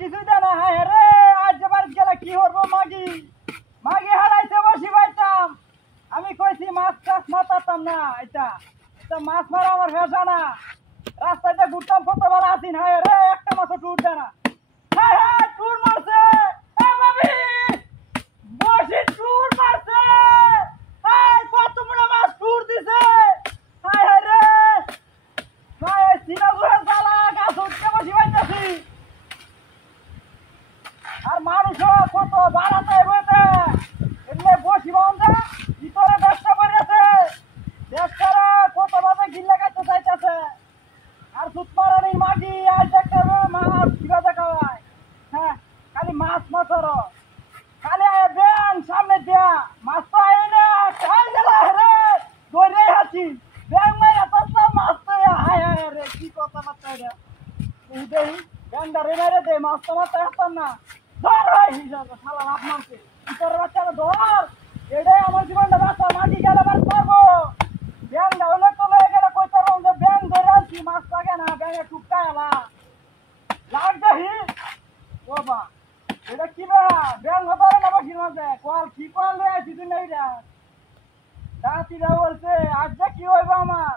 কিছুই দেয় না। হ্যাঁ রে, আজ যে বাড়ি গেলে কি করবো? মাগি মাগি হারাইছে বসি পাইতাম। আমি কইছি মাছ টাছ মারতাম না। এটা এটা মাছ মারা আমার ভেসা না। রাস্তাতে ঘুরতাম কতবার আসিন। হ্যাঁ রে, একটা মাছও টুর দেয় না। হ্যাঁ হ্যাঁ, টুর মারছে। এ ভাবি, বসি টুর মারছে। এই কত বড় মাছ টুর দিছে। হায় হায় রে, ভাই সিনা গুহার জ্বালা গাছ উঠতে বসি পাইতাছি। আর মানুষ কত বাড়াতে বইতে এগুলো বসি বান্ধা ভিতরে ব্যবসা করেছে। ব্যবসারা কত ভাবে গিল্লা কাটতে চাইতেছে। আর সুতমারানির মাটি আর দেখতে মাছ কিভাবে খাওয়ায়। হ্যাঁ, খালি মাছ মাছর খালি ব্যাং সামনে দিয়া মাছ তো আয় না। খাই গেল রে, ধরে হাসি ব্যাং মাইরা তো মাছ তো হায় হায় রে। কি কথা বার্তা এটা দেই ব্যাংটা রে মেরে দে। মাছ তো মারতে আসতাম না। ধর ভাই হিসাবে শালা লাভ মারছে। তোর বাচ্চারা ধর, এটাই আমার জীবনটা বাঁচা। মাটি গেলে মাছ পারবো। ব্যাংটা হলে তো লয়ে গেলে কইতে পারবো যে ব্যাং ধরে আনছি, মাছ লাগে না। ব্যাঙে টুকটা এলা লাগছে হি বাবা। এটা কি বা ব্যাং হতে না বসির মাঝে কল কি কল লয়ে আছি তুই নেই রা দাঁতিরা বলছে আজ যে কি হইব আমার।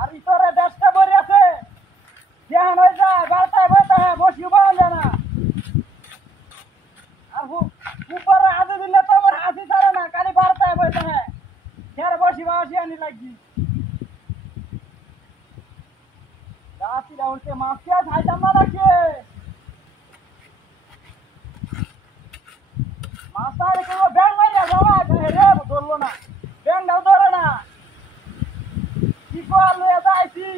আর ইতরে দেশটা ভরে আছে। ধ্যান হয়ে যায় বার্তায় বইতে হ্যাঁ বসি পাওয়া যায় না। আর উপরে হাতে দিলে তো আমার হাসি ছাড়ে না, খালি বার্তায় বইতে হ্যাঁ যার বসি বাসি আনি লাগি। রাতিরা উঠছে মাছ কে খাইতাম না নাকি? মাছ তাহলে কোনো ব্যাং মারিয়া যাওয়া রে ধরলো না। ব্যাংটাও ধরে না। কি কর লইয়া যাইছি।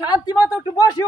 শান্তি মতো একটু বসি